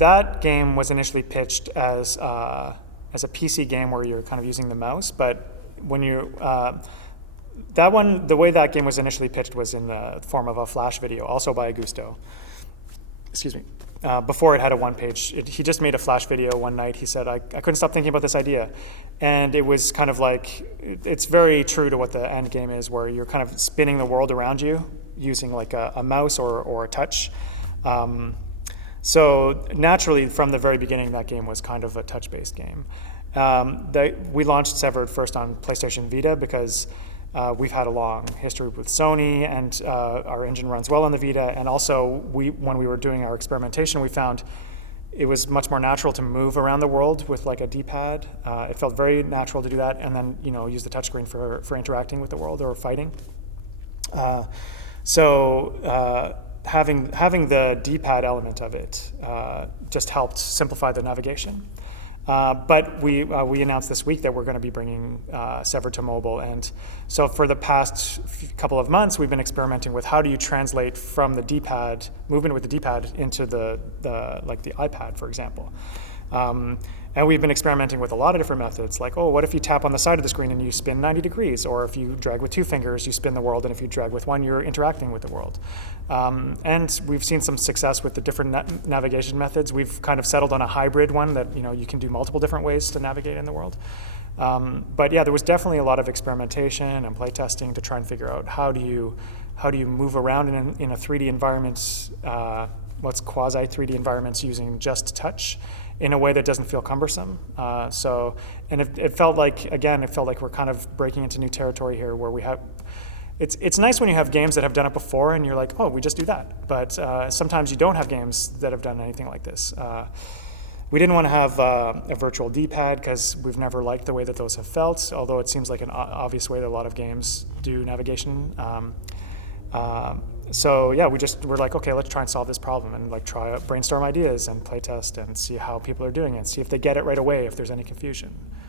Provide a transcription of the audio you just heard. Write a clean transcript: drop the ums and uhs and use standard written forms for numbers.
that game was initially pitched as a PC game where you're kind of using the mouse, but when you that one, the way that game was initially pitched was in the form of a Flash video, also by Augusto. Excuse me. Before it had a one-page, he just made a Flash video one night. He said, I couldn't stop thinking about this idea. And it was kind of like, it's very true to what the end game is, where you're kind of spinning the world around you using like a mouse or a touch. So naturally, from the very beginning, that game was kind of a touch-based game. We launched Severed first on PlayStation Vita because we've had a long history with Sony, and our engine runs well on the Vita. And also, when we were doing our experimentation, we found it was much more natural to move around the world with like a D-pad. It felt very natural to do that, and then use the touchscreen for interacting with the world or fighting. Having the D-pad element of it just helped simplify the navigation. But we announced this week that we're going to be bringing Severed to mobile, and so for the past couple of months, we've been experimenting with how do you translate from the D-pad movement with the D-pad into the iPad, for example. And we've been experimenting with a lot of different methods, like, what if you tap on the side of the screen and you spin 90 degrees, or if you drag with two fingers, you spin the world, and if you drag with one, you're interacting with the world. And we've seen some success with the different navigation methods. We've kind of settled on a hybrid one that you can do multiple different ways to navigate in the world. But yeah, there was definitely a lot of experimentation and play testing to try and figure out how do you move around in a 3D environment, what's quasi 3D environments using just touch, in a way that doesn't feel cumbersome. And it felt like we're kind of breaking into new territory here, where we have. It's nice when you have games that have done it before, and you're like, we just do that. But sometimes you don't have games that have done anything like this. We didn't want to have a virtual D-pad because we've never liked the way that those have felt, although it seems like an obvious way that a lot of games do navigation. So yeah, we're like, okay, let's try and solve this problem, and like brainstorm ideas and play test and see how people are doing it, see if they get it right away, if there's any confusion.